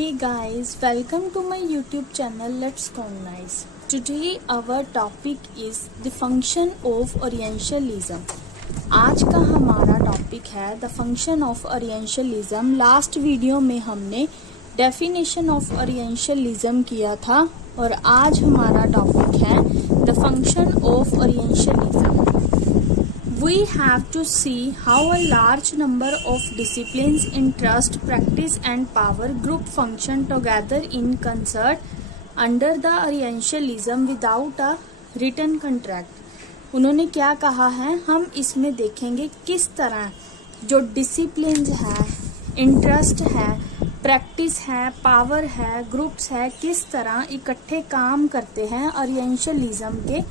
Hey guys, welcome to my YouTube channel Let's Colonize. Today our topic is the function of Orientalism. आज का हमारा topic है the function of orientalism. Last video में हमने definition of orientalism किया था और आज हमारा टॉपिक है the function of orientalism. We have to see how a large number of disciplines, interest, practice and power group function together in concert under the Orientalism without a written contract. उन्होंने क्या कहा है, हम इसमें देखेंगे किस तरह जो डिसिप्लिन है, इंटरेस्ट है, प्रैक्टिस है, पावर है, ग्रुप्स है, किस तरह इकट्ठे काम करते हैं ओरिएंटलिज्म के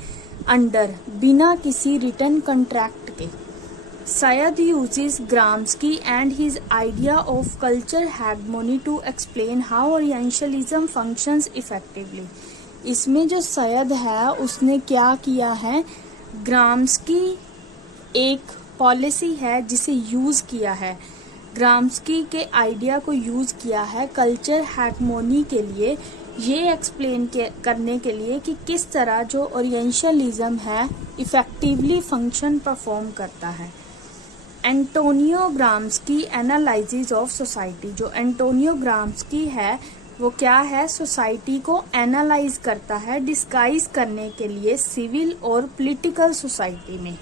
अंडर बिना किसी रिटन कॉन्ट्रैक्ट के. Said uses Gramsci and his idea of culture hegemony to explain how orientalism functions effectively. इसमें जो सैयद है उसने क्या किया है, ग्राम्स्की एक पॉलिसी है जिसे यूज किया है, ग्राम्स्की के आइडिया को यूज किया है कल्चर हेगमोनी के लिए, ये एक्सप्लेन करने के लिए कि किस तरह जो ओरिएंटलिज्म है इफेक्टिवली फंक्शन परफॉर्म करता है. Antonio Gramsci analysis of society. जो एंटोनियो ग्राम्स्की है वो क्या है, सोसाइटी को एनालाइज करता है डिस्गाइज करने के लिए सिविल और पॉलिटिकल सोसाइटी में.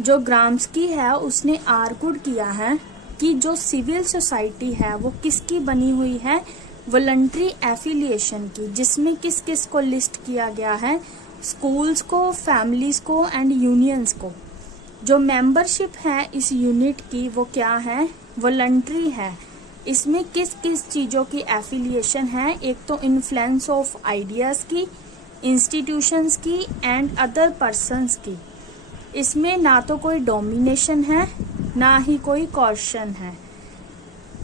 जो ग्राम्स्की है उसने आर्गुड किया है कि जो सिविल सोसाइटी है वो किसकी बनी हुई है, वॉलंटरी एफिलिएशन की, जिसमें किस किस को लिस्ट किया गया है, स्कूल्स को, फैमिलीज को एंड यूनियंस को. जो मेंबरशिप है इस यूनिट की वो क्या है, वॉलंटरी है. इसमें किस किस चीजों की एफिलिएशन है, एक तो इन्फ्लुएंस ऑफ आइडियाज की, इंस्टीट्यूशंस की एंड अदर पर्संस की. इसमें ना तो कोई डोमिनेशन है ना ही कोई कॉर्शन है.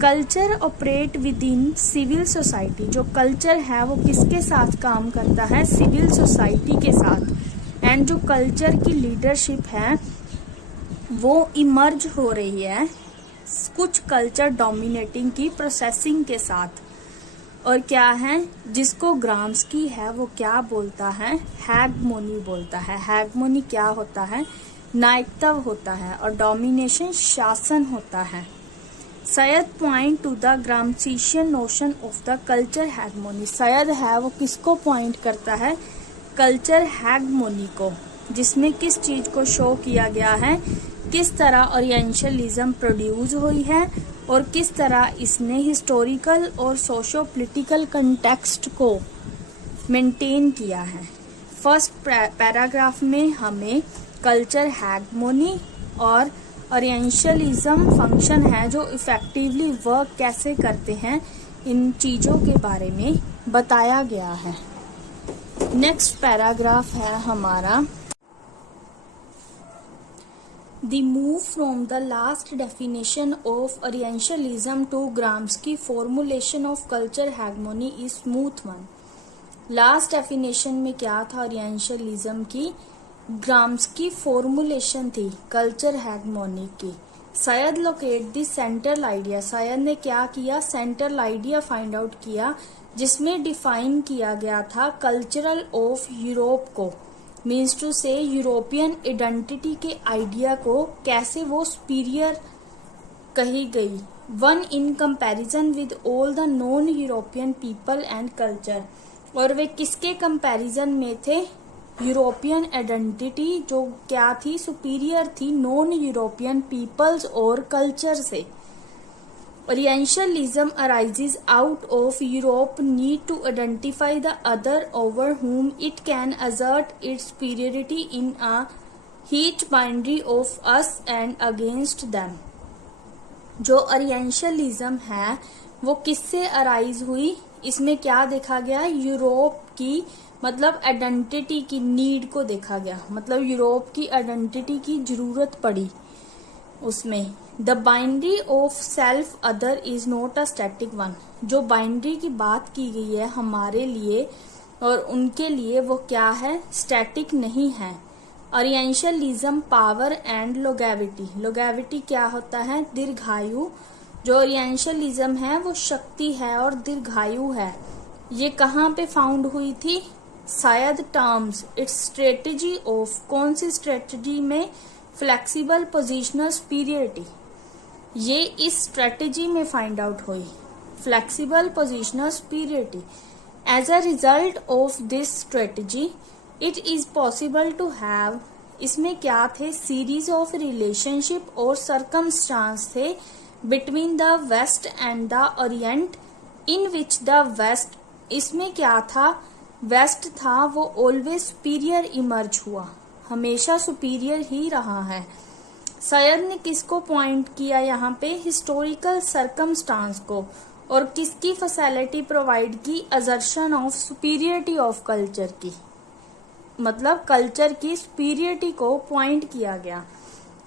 Culture operate within civil society. जो कल्चर है वो किसके साथ काम करता है, सिविल सोसाइटी के साथ. एंड जो कल्चर की लीडरशिप है वो इमर्ज हो रही है कुछ कल्चर डोमिनेटिंग की प्रोसेसिंग के साथ. और क्या है, जिसको ग्राम्स्की है वो क्या बोलता है, हेगमोनी बोलता है. हेगमोनी क्या होता है, नायकत्व होता है और डोमिनेशन शासन होता है. Said point to the Gramscian notion of the culture hegemony. Said है वो किसको पॉइंट करता है, कल्चर हेगमोनी को, जिसमें किस चीज को शो किया गया है, किस तरह ओरिएंटलिज्म प्रोड्यूस हुई है और किस तरह इसने हिस्टोरिकल और सोशो पॉलिटिकल कंटेक्स्ट को मेंटेन किया है. फर्स्ट पैराग्राफ में हमें कल्चर हेगमोनी और ओरिएंटलिज्म फंक्शन है जो इफेक्टिवली वर्क कैसे करते हैं, इन चीजों के बारे में बताया गया है. नेक्स्ट पैराग्राफ है हमारा The move from the last definition of Orientalism to Gramsci formulation of culture hegemony is smooth one. Last definition में क्या था ओरिएंटलिज्म की, ग्राम्स्की फॉर्मुलेशन थी कल्चर हेगमोनी की. Syed locate the central idea. Syed ने क्या किया, सेंट्रल आइडिया फाइंड आउट किया जिसमें डिफाइन किया गया था कल्चरल ऑफ यूरोप को, मीन्स टू से यूरोपियन आइडेंटिटी के आइडिया को कैसे वो सुपीरियर कही गई, one in comparison with all the non European people and culture. और वे किसके कंपैरिजन में थे, यूरोपियन आइडेंटिटी जो क्या थी, सुपीरियर थी नॉन यूरोपियन पीपल्स और कल्चर से. Orientalism arises out of Europe need to identify the other over whom it can assert its superiority in a heat binary of us and against them. जो orientalism है वो किससे arise हुई, इसमें क्या देखा गया, यूरोप की मतलब आइडेंटिटी की नीड को देखा गया, मतलब यूरोप की आइडेंटिटी की जरूरत पड़ी उसमें. The boundary of self other is not a static one. जो बाइंड्री की बात की गई है हमारे लिए और उनके लिए वो क्या है, स्टैटिक नहीं है. Orientalism power and longevity. Longevity क्या होता है, दीर्घायु. जो ओरिएंटलिज्म है वो शक्ति है और दीर्घायु है। ये कहाँ पे फाउंड हुई थी? शायद टर्म्स इट्स स्ट्रेटेजी ऑफ, कौन सी स्ट्रेटेजी में? Flexible positional superiority. ये इस स्ट्रेटेजी में फाइंड आउट हुई, flexible positional superiority. As a result of this strategy it is possible to have, इसमें क्या थे? सीरीज ऑफ रिलेशनशिप और सर्कमस्टांस थे between the west and the orient, in which the west, इसमें क्या था? वेस्ट था वो ऑलवेज सुपीरियर इमर्ज हुआ, हमेशा सुपीरियर ही रहा है। सैयद ने किसको पॉइंट किया यहाँ पे? हिस्टोरिकल सर्कमस्टांस को। और किसकी फैसिलिटी प्रोवाइड की? Assertion of superiority of culture की, मतलब कल्चर की सुपीरियरिटी को पॉइंट किया गया।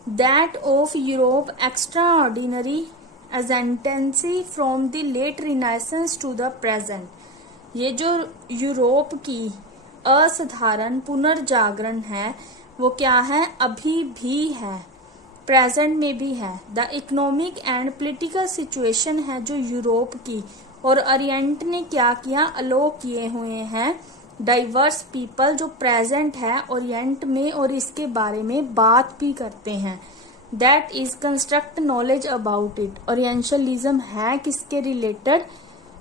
That of Europe extraordinary agency from the late renaissance to the present. ये जो यूरोप की असाधारण पुनर्जागरण है वो क्या है? अभी भी है, प्रेजेंट में भी है। The economic and political situation है जो यूरोप की और ओरिएंट ने क्या किया? अलो किए हुए हैं डाइवर्स पीपल, जो प्रेजेंट है ओरिएंट में और इसके बारे में बात भी करते हैं। That is construct knowledge about it. Orientalism है किसके रिलेटेड?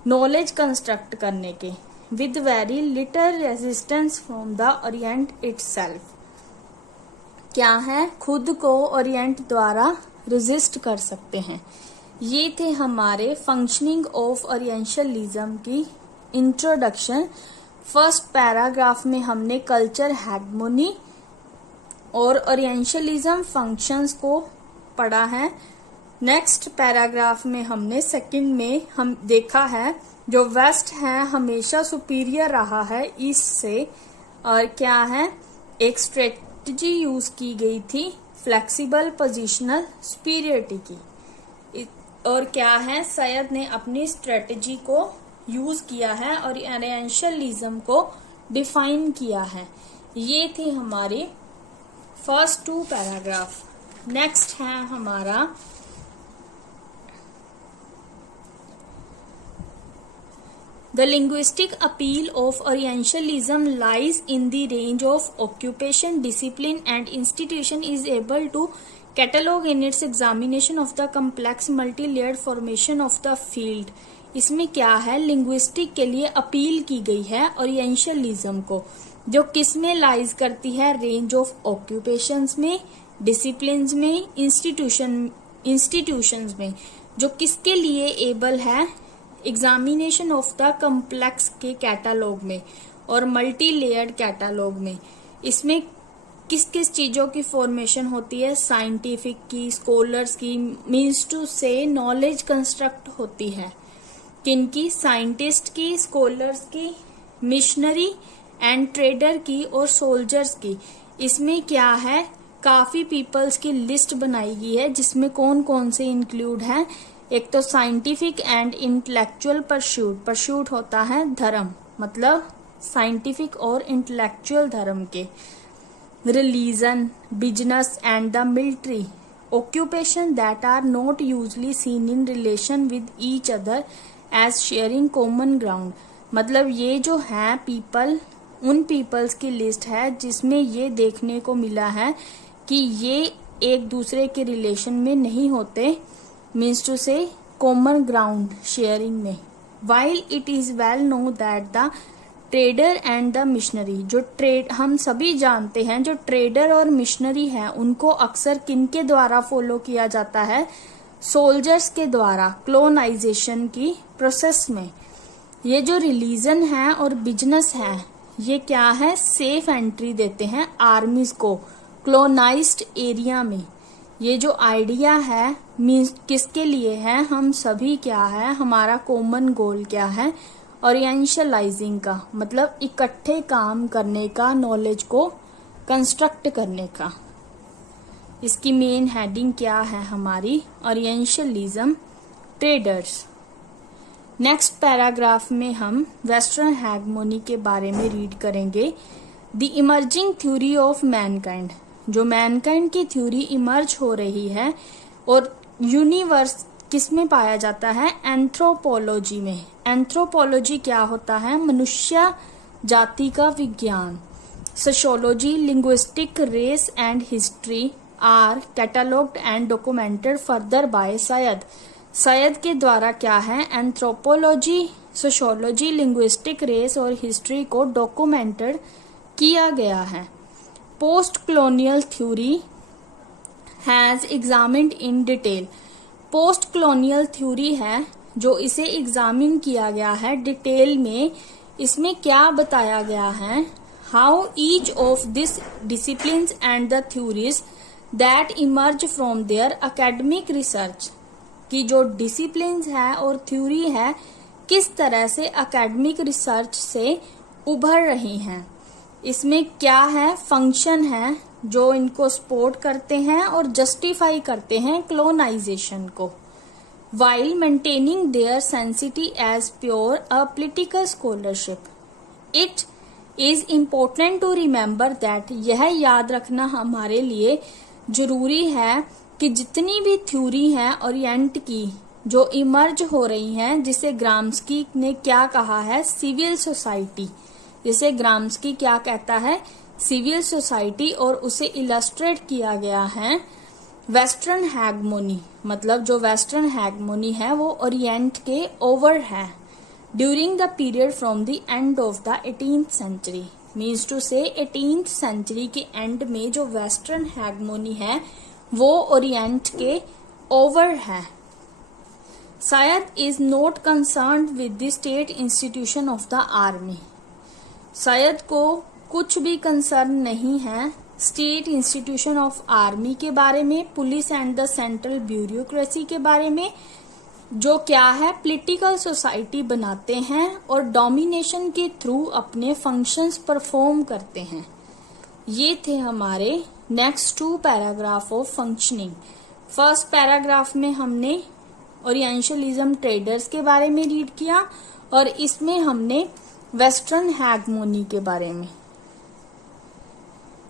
नॉलेज कंस्ट्रक्ट करने के, with very little resistance from the Orient itself. क्या है? खुद को ओरिएंट द्वारा रेजिस्ट कर सकते हैं। ये थे हमारे फंक्शनिंग ऑफ ओरिएंटलिज्म की इंट्रोडक्शन। फर्स्ट पैराग्राफ में हमने कल्चर हेगमोनी और ओरिएंटलिज्म फंक्शंस को पढ़ा है। नेक्स्ट पैराग्राफ में हमने सेकंड में हम देखा है जो वेस्ट है हमेशा सुपीरियर रहा है ईस्ट से, और क्या है? एक स्ट्रेटजी यूज की गई थी फ्लेक्सिबल पोजिशनल सुपीरियरिटी की। और क्या है? सैयद ने अपनी स्ट्रेटजी को यूज किया है और ओरिएंटलिज्म को डिफाइन किया है। ये थी हमारी फर्स्ट 2 पैराग्राफ। नेक्स्ट है हमारा The linguistic appeal of Orientalism lies in the range of occupation, discipline and institution is able to catalog in its examination of the complex multi-layered formation of the field। इसमें क्या है? Linguistic के लिए appeal की गई है orientalism को, जो किस में लाइज करती है? रेंज ऑफ ऑक्यूपेशंस में, डिसिप्लिन्स में, इंस्टीट्यूशंस में, जो किसके लिए एबल है? एग्जामिनेशन ऑफ द कम्प्लेक्स के कैटालॉग में और मल्टी लेयर्ड कैटालॉग में। इसमें किस किस चीजों की फॉर्मेशन होती है? साइंटिफिक की, स्कॉलर्स की, मीन्स टू से नॉलेज कंस्ट्रक्ट होती है। किनकी? साइंटिस्ट की, स्कॉलर्स की, मिशनरी एंड ट्रेडर की और सोल्जर्स की। इसमें क्या है? काफी पीपल्स की लिस्ट बनाई गई है जिसमें कौन कौन से इंक्लूड है। एक तो साइंटिफिक एंड इंटेलेक्चुअल परस्यूट होता है धर्म, मतलब साइंटिफिक और इंटेलेक्चुअल धर्म के। Religion, business and the military occupation that are not usually seen in relation with each other as sharing common ground. मतलब ये जो है पीपल, उन पीपल्स की लिस्ट है जिसमें ये देखने को मिला है कि ये एक दूसरे के रिलेशन में नहीं होते, मीन्स टू से कॉमन ग्राउंड शेयरिंग में। While it is well know that the trader and the missionary, जो ट्रेड हम सभी जानते हैं, जो ट्रेडर और मिशनरी है उनको अक्सर किनके द्वारा फॉलो किया जाता है? सोल्जर्स के द्वारा, क्लोनाइजेशन की प्रोसेस में। ये जो रिलीजन है और बिजनेस है ये क्या है? सेफ एंट्री देते हैं आर्मीज को क्लोनाइज्ड एरिया में। ये जो आइडिया है मीन्स किसके लिए है? हम सभी क्या है? हमारा कॉमन गोल क्या है? ओरिएंटलाइजिंग का, मतलब इकट्ठे काम करने का, नॉलेज को कंस्ट्रक्ट करने का। इसकी मेन हेडिंग क्या है हमारी? Orientalism traders. नेक्स्ट पैराग्राफ में हम वेस्टर्न हेगमोनी के बारे में रीड करेंगे। The emerging theory of Mankind, जो मैनकाइंड की थ्योरी इमर्ज हो रही है और यूनिवर्स किस में पाया जाता है? एंथ्रोपोलॉजी में। एंथ्रोपोलॉजी क्या होता है? मनुष्य जाति का विज्ञान। Sociology, linguistic, race and history are catalogued and documented further by Said. Said के द्वारा क्या है? एंथ्रोपोलॉजी, सोशियोलॉजी, लिंग्विस्टिक, रेस और हिस्ट्री को डॉक्यूमेंटेड किया गया है। Post colonial theory has examined in detail. Post colonial theory है जो इसे एग्जामिन किया गया है डिटेल में। इसमें क्या बताया गया है? How each of this disciplines and the theories that emerge from their academic research, की जो डिसिप्लिन्स है और थ्योरी है किस तरह से एकेडमिक रिसर्च से उभर रही हैं। इसमें क्या है? फंक्शन है जो इनको सपोर्ट करते हैं और जस्टिफाई करते हैं कॉलोनाइजेशन को, while maintaining their sanctity as pure a political scholarship. It is important to remember that यह याद रखना हमारे लिए जरूरी है कि जितनी भी थ्योरी है ओरिएंट की जो इमर्ज हो रही हैं, जिसे ग्राम्स्की ने क्या कहा है? Civil society. जिसे ग्राम्स्की क्या कहता है? Civil society. और उसे इलस्ट्रेट किया गया है वेस्टर्न हैगमोनी। मतलब जो वेस्टर्न हैगमोनी है वो ओरिएंट के ओवर है during the period from the end of the 18th century. Means to से 18th सेंचुरी के एंड में जो वेस्टर्न हैगमोनी है वो ओरिएंट के ओवर है। Syed is not concerned with the state institution of the army. Syed को कुछ भी कंसर्न नहीं है स्टेट इंस्टीट्यूशन ऑफ आर्मी के बारे में, police and the central bureaucracy के बारे में, जो क्या है? पॉलिटिकल सोसाइटी बनाते हैं और डोमिनेशन के थ्रू अपने फंक्शंस परफॉर्म करते हैं। ये थे हमारे next 2 paragraph of functioning. First paragraph में हमने ओरिएंटलिज्म ट्रेडर्स के बारे में रीड किया और इसमें हमने वेस्टर्न हैगमोनी के बारे में।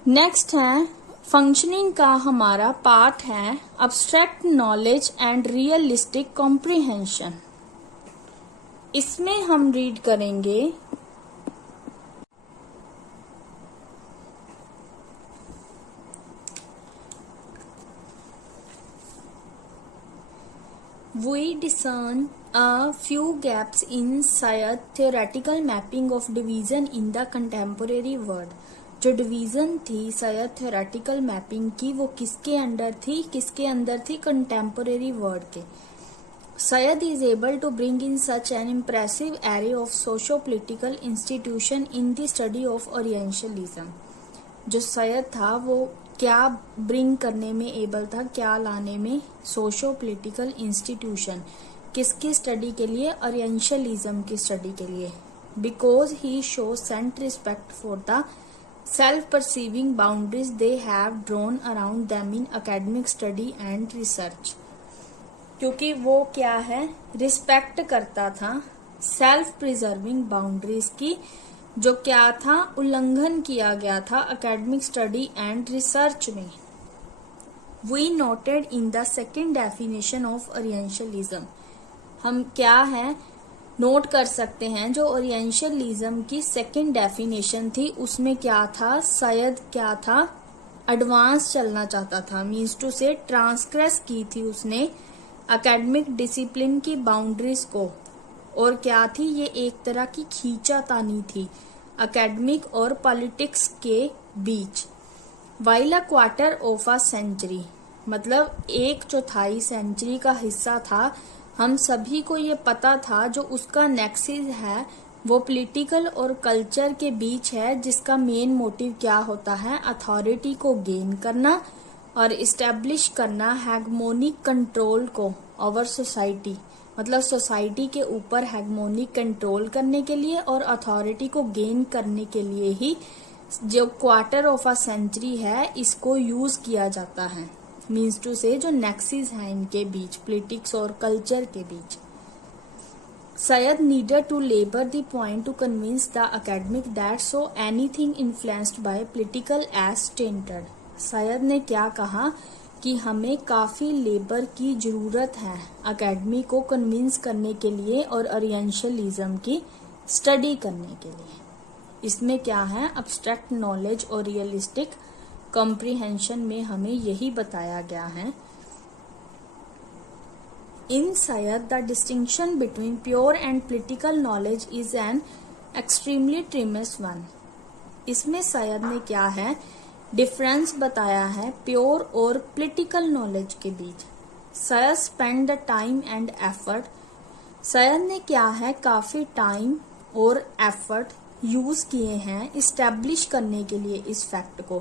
नेक्स्ट है फंक्शनिंग का हमारा पार्ट है abstract knowledge and realistic comprehension. इसमें हम रीड करेंगे We discern a few gaps in Syed theoretical mapping of division in the contemporary world. जो डिवीजन थी सैयद थ्योरेटिकल मैपिंग की वो किसके अंडर थी? किसके अंदर थी? कंटेम्पोरेरी वर्ड के। Said is able to bring in such an impressive array of socio political institution in the study of orientalism. जो सैयद था वो क्या ब्रिंग करने में एबल था? क्या लाने में? सोशो पोलिटिकल इंस्टीट्यूशन किसकी स्टडी के लिए? ओरिएंटलिज्म की स्टडी के लिए। Because he show scant respect for the self-perceiving boundaries they have drawn around them in academic study and research. क्योंकि वो क्या है? रिस्पेक्ट करता था सेल्फ प्रिजर्विंग बाउंड्रीज की, जो क्या था? उल्लंघन किया गया था एकेडमिक स्टडी एंड रिसर्च में। We noted in the second definition of Orientalism. हम क्या है नोट कर सकते हैं? जो ओरिएंटलिज्म की सेकंड डेफिनेशन थी उसमें क्या था? सैयद क्या था? एडवांस चलना चाहता था। मीन्स टू से ट्रांसग्रेस की थी उसने एकेडमिक डिसिप्लिन की बाउंड्रीज को। और क्या थी? ये एक तरह की खींचातानी थी एकेडमिक और पॉलिटिक्स के बीच। While a quarter of a century, मतलब 1/4 सेंचुरी का हिस्सा था। हम सभी को ये पता था जो उसका नेक्सिस है वो पॉलिटिकल और कल्चर के बीच है, जिसका मेन मोटिव क्या होता है? अथॉरिटी को गेन करना और इस्टेब्लिश करना हैगमोनिक कंट्रोल को ओवर सोसाइटी। मतलब सोसाइटी के ऊपर हैगमोनिक कंट्रोल करने के लिए और अथॉरिटी को गेन करने के लिए ही जो क्वार्टर ऑफ अ सेंचुरी है इसको यूज किया जाता है। मीन्स टू से जो नेक्सिस है इनके बीच, पॉलिटिक्स और कल्चर के बीच। Said needed to labour the point to convince the academic that so anything influenced by political as tainted. Said ने क्या कहा कि हमें काफ़ी लेबर की ज़रूरत है एकेडमी को कन्विंस करने के लिए और ओरिएंटलिज्म की स्टडी करने के लिए। इसमें क्या है, अब्स्ट्रैक्ट नॉलेज और रियलिस्टिक कॉम्प्रिहेंशन में हमें यही बताया गया है। In Said the distinction between pure and political knowledge is an extremely tremulous one. इसमें सैयद ने क्या है डिफरेंस बताया है प्योर और पॉलिटिकल नॉलेज के बीच। Said spend the time and effort, Said ने क्या है काफी टाइम और एफर्ट यूज किए हैं इस्टेब्लिश करने के लिए इस फैक्ट को।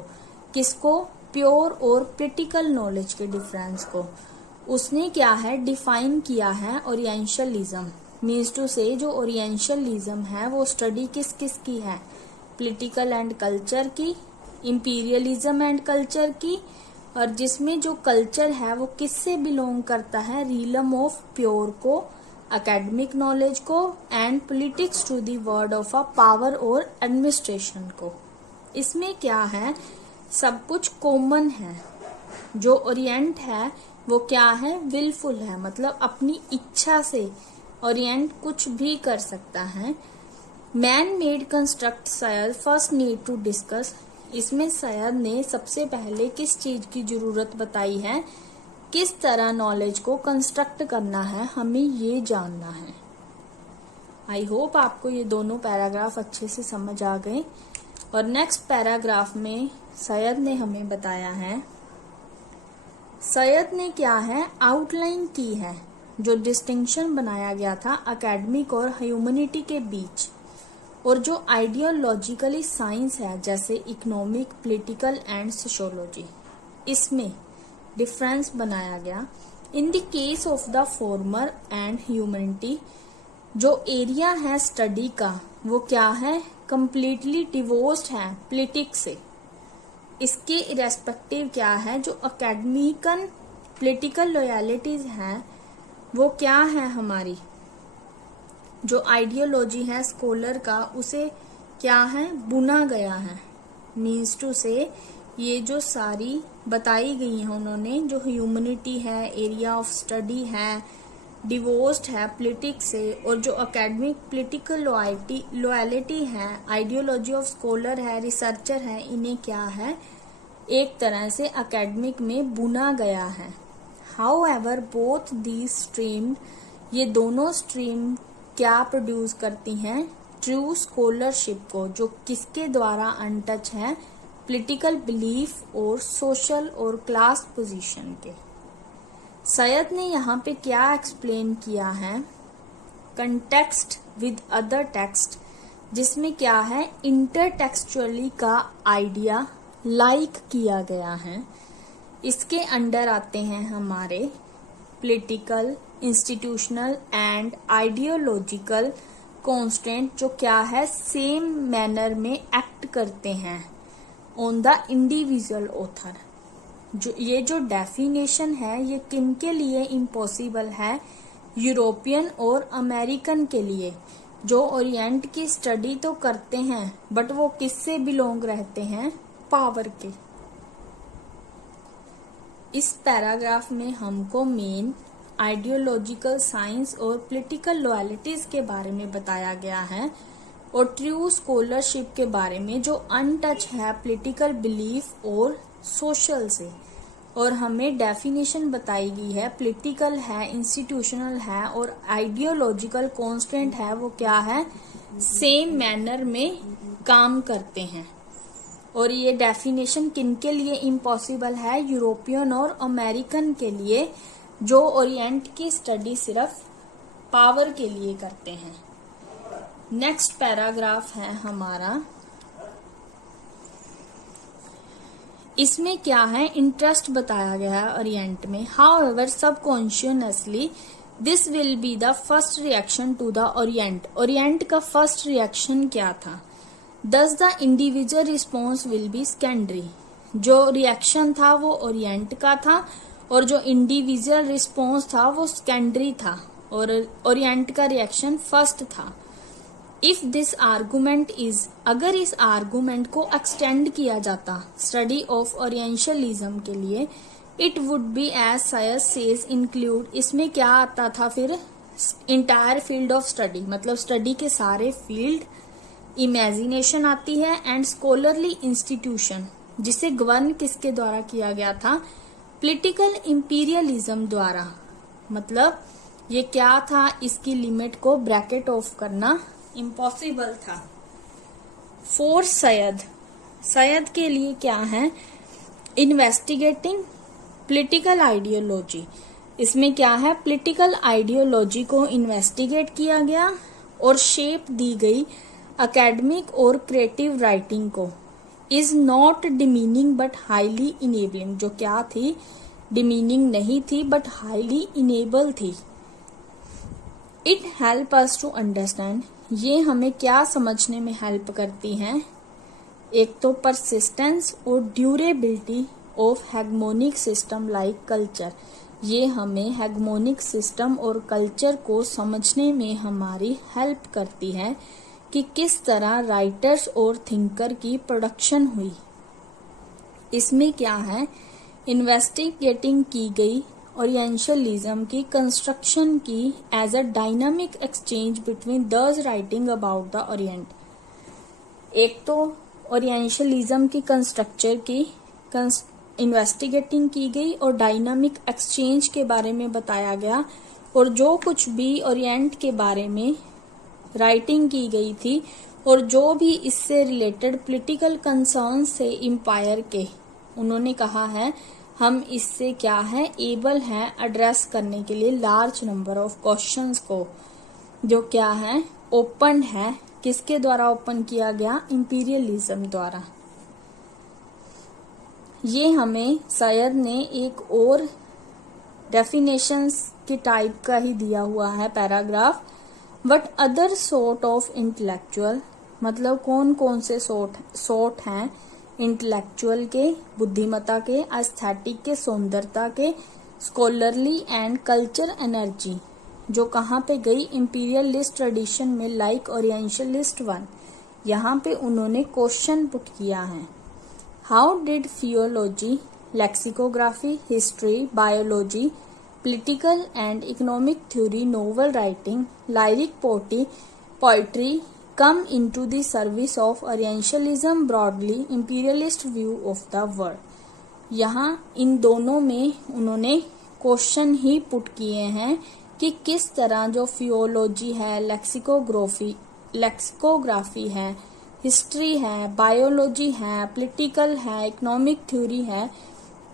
किसको, प्योर और पॉलिटिकल नॉलेज के डिफरेंस को। उसने क्या है डिफाइन किया है ओरिएंटलिज्म, मीन्स टू से जो ओरिएंटलिज्म है वो स्टडी किस किस की है, पॉलिटिकल एंड कल्चर की, इंपीरियलिज्म एंड कल्चर की, और जिसमें जो कल्चर है वो किससे बिलोंग करता है, रिलम ऑफ प्योर को, एकेडमिक नॉलेज को, and politics to the world of a power और एडमिनिस्ट्रेशन को। इसमें क्या है सब कुछ कॉमन है। जो ओरिएंट है वो क्या है, विलफुल है, मतलब अपनी इच्छा से ओरिएंट कुछ भी कर सकता है। Man made construct Said first need to discuss, इसमें सैयद ने सबसे पहले किस चीज की जरूरत बताई है, किस तरह नॉलेज को कंस्ट्रक्ट करना है, हमें ये जानना है। आई होप आपको ये दोनों पैराग्राफ अच्छे से समझ आ गए। और नेक्स्ट पैराग्राफ में सैयद ने हमें बताया है, सैयद ने क्या है आउटलाइन की है जो डिस्टिंक्शन बनाया गया था एकेडमिक और ह्यूमैनिटी के बीच, और जो आइडियोलॉजिकली साइंस है जैसे इकोनॉमिक, पॉलिटिकल एंड सोशियोलॉजी, इसमें डिफरेंस बनाया गया। In the case of the former and humanity, जो एरिया है स्टडी का वो क्या है कंप्लीटली डिवोर्स्ड है पॉलिटिक्स से। इसके इरेस्पेक्टिव क्या है जो एकेडमिकन पॉलिटिकल लॉयलिटीज हैं वो क्या है, हमारी जो आइडियोलॉजी है स्कॉलर का उसे क्या है बुना गया है। मीन्स टू से ये जो सारी बताई गई है उन्होंने, जो ह्यूमैनिटी है, एरिया ऑफ स्टडी है, डिवोर्स्ड है पॉलिटिक्स से, और जो एकेडमिक पॉलिटिकल लॉयलिटी है, आइडियोलॉजी ऑफ स्कॉलर है, रिसर्चर है, इन्हें क्या है एक तरह से एकेडमिक में बुना गया है। हाउएवर बोथ दीज स्ट्रीम, ये दोनों स्ट्रीम क्या प्रोड्यूस करती हैं, ट्रू स्कॉलरशिप को, जो किसके द्वारा अनटच है, पॉलिटिकल बिलीफ और सोशल और क्लास पोजीशन के। सैयद ने यहाँ पे क्या एक्सप्लेन किया है, कंटेक्स्ट विद अदर टेक्स्ट, जिसमें क्या है इंटरटेक्सचुअली का आइडिया लाइक किया गया है। इसके अंडर आते हैं हमारे political, institutional and ideological constant, जो क्या है सेम मैनर में एक्ट करते हैं ऑन द इंडिविजुअल ऑथर। जो डेफिनेशन है ये किन के लिए इम्पॉसिबल है, यूरोपियन और अमेरिकन के लिए, जो ओरिएंट की स्टडी तो करते हैं बट वो किससे बिलोंग रहते हैं, पावर के। इस पैराग्राफ में हमको मेन आइडियोलॉजिकल साइंस और पॉलिटिकल लॉयलिटीज के बारे में बताया गया है, और ट्रू स्कॉलरशिप के बारे में जो अनटच है पॉलिटिकल बिलीफ और सोशल से। और हमें डेफिनेशन बताई गई है, पॉलिटिकल है, इंस्टीट्यूशनल है और आइडियोलॉजिकल कॉन्स्टेंट है वो क्या है सेम मैनर में काम करते हैं। और ये डेफिनेशन किनके लिए इम्पॉसिबल है, यूरोपियन और अमेरिकन के लिए, जो ओरिएंट की स्टडी सिर्फ पावर के लिए करते हैं। नेक्स्ट पैराग्राफ है हमारा, इसमें क्या है इंटरेस्ट बताया गया है ओरिएंट में। However subconsciously this will be the first reaction to the orient, orient का फर्स्ट रिएक्शन क्या था, thus the individual response will be secondary, जो रिएक्शन था वो ओरिएंट का था और जो इंडिविजुअल रिस्पॉन्स था वो सेकेंडरी था, और ओरिएंट का रिएक्शन फर्स्ट था। इफ दिस आर्गुमेंट इज, अगर इस आर्गुमेंट को एक्सटेंड किया जाता स्टडी ऑफ ओरिएंटलिज्म के लिए, it would be as Said says include, इसमें क्या आता था फिर, इंटायर फील्ड ऑफ स्टडी, मतलब स्टडी के सारे फील्ड, इमेजिनेशन आती है, एंड स्कॉलरली इंस्टीट्यूशन, जिसे गवर्न किसके द्वारा किया गया था, पॉलिटिकल इंपीरियलिज्म द्वारा। मतलब ये क्या था, इसकी लिमिट को ब्रैकेट ऑफ करना इम्पॉसिबल था। फॉर सैयद, सैयद के लिए क्या है, इन्वेस्टिगेटिंग पॉलिटिकल आइडियोलॉजी, इसमें क्या है, पॉलिटिकल आइडियोलॉजी को इन्वेस्टिगेट किया गया और शेप दी गई एकेडमिक और क्रिएटिव राइटिंग को। Is not demeaning but highly enabling, जो क्या थी, डिमीनिंग नहीं थी बट हाईली इनेबल थी। It help us to understand, ये हमें क्या समझने में हेल्प करती हैं, एक तो परसिस्टेंस और durability of hegemonic system like culture, ये हमें हेगमोनिक सिस्टम और कल्चर को समझने में हमारी हेल्प करती है कि किस तरह राइटर्स और थिंकर की प्रोडक्शन हुई। इसमें क्या है, इन्वेस्टिगेटिंग की गई ओरिएंटलिज्म की कंस्ट्रक्शन की as a dynamic exchange between those writing about the orient. एक तो ओरिएंटलिज्म की कंस्ट्रक्चर की इन्वेस्टिगेटिंग की गई और डायनामिक एक्सचेंज के बारे में बताया गया, और जो कुछ भी ओरिएंट के बारे में राइटिंग की गई थी और जो भी इससे रिलेटेड पॉलिटिकल कंसर्न से एम्पायर के, उन्होंने कहा है हम इससे क्या है, एबल है एड्रेस करने के लिए लार्ज नंबर ऑफ क्वेश्चंस को, जो क्या है, ओपन है, किसके द्वारा ओपन किया गया, इंपीरियलिज्म द्वारा। ये हमें सैयद ने एक और डेफिनेशंस के टाइप का ही दिया हुआ है paragraph, but other sort of intellectual, मतलब कौन कौन से सॉर्ट हैं, इंटेलेक्चुअल के, बुद्धिमत्ता के, एस्थेटिक के, सौंदर्यता के, स्कॉलरली एंड कल्चर एनर्जी, जो कहाँ पे गई, इंपीरियलिस्ट ट्रेडिशन में लाइक ओरिएंटलिस्ट वन। यहाँ पे उन्होंने क्वेश्चन पुट किया है, how did theology, lexicography, history, biology, political and economic theory, novel writing, lyric poetry come into the service of Orientalism broadly imperialist view of the world। यहाँ इन दोनों में उन्होंने question ही put किए हैं कि किस तरह जो थियोलॉजी है, लेक्सिकोग्राफी है, हिस्ट्री है, बायोलॉजी है, पॉलिटिकल है, इकोनॉमिक थ्योरी है,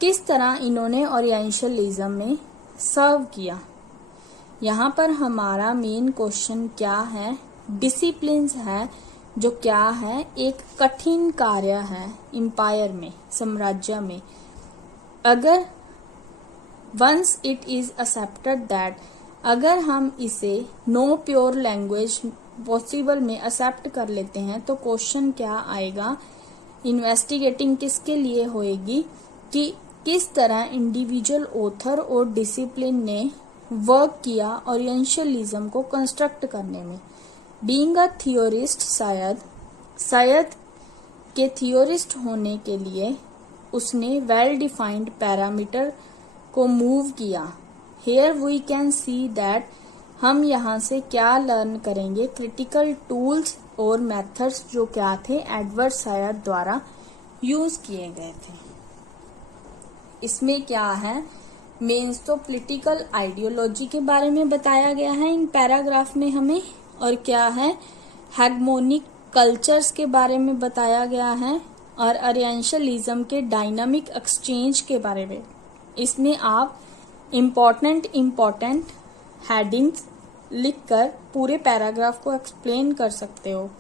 किस तरह इन्होंने ओरिएंटलिज्म में सर्व किया। यहाँ पर हमारा मेन क्वेश्चन क्या है, डिसिप्लिन्स है, जो क्या है, एक कठिन कार्य है एम्पायर में, साम्राज्य में। अगर once it is accepted that, अगर हम इसे नो प्योर लैंग्वेज पॉसिबल में एक्सेप्ट कर लेते हैं, तो क्वेश्चन क्या आएगा, इन्वेस्टिगेटिंग किसके लिए होएगी कि किस तरह इंडिविजुअल ऑथर और डिसिप्लिन ने वर्क किया ओरिएंटलिज्म को कंस्ट्रक्ट करने में। बीइंग अ थियोरिस्ट, सैयद के थियोरिस्ट होने के लिए उसने वेल डिफाइंड पैरामीटर को मूव किया। Here we can see that, हम यहाँ से क्या लर्न करेंगे, क्रिटिकल टूल्स और मेथड्स जो क्या थे, एडवर्ड सैयद द्वारा यूज किए गए थे। इसमें क्या है, मेंस तो पॉलिटिकल आइडियोलॉजी के बारे में बताया गया है इन पैराग्राफ में हमें, और क्या है, हेगमोनिक कल्चर्स के बारे में बताया गया है, और ओरिएंटलिज्म के डायनामिक एक्सचेंज के बारे में। इसमें आप इम्पोर्टेंट हेडिंग्स लिखकर पूरे पैराग्राफ को एक्सप्लेन कर सकते हो।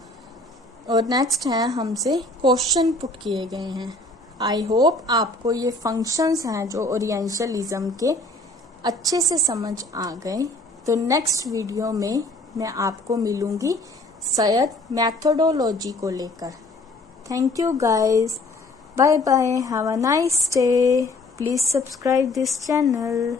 और नेक्स्ट है, हमसे क्वेश्चन पुट किए गए हैं। आई होप आपको ये फंक्शंस हैं जो ओरिएंटलिज्म के अच्छे से समझ आ गए। तो नेक्स्ट वीडियो में मैं आपको मिलूंगी सैयद मैथोडोलॉजी को लेकर। Thank you guys, bye bye, have a nice day, please subscribe this channel.